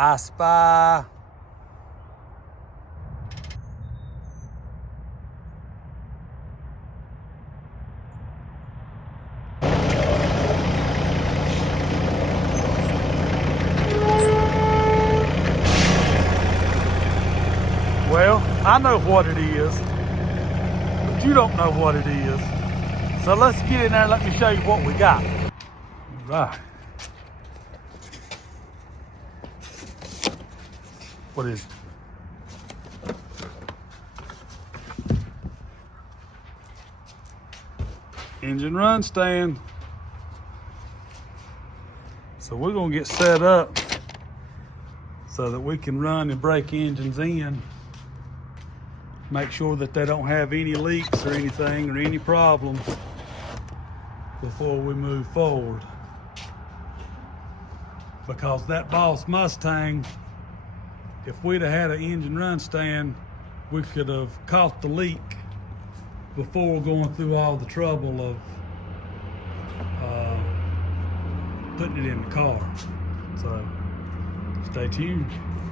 I spy. Well, I know what it is, but you don't know what it is. So let's get in there and let me show you what we got. All right. What is it? Engine run stand. So we're gonna get set up so that we can run and break engines in. Make sure that they don't have any leaks or anything or any problems before we move forward. Because that Boss Mustang, if we'd have had an engine run stand, we could have caught the leak before going through all the trouble of putting it in the car. So stay tuned.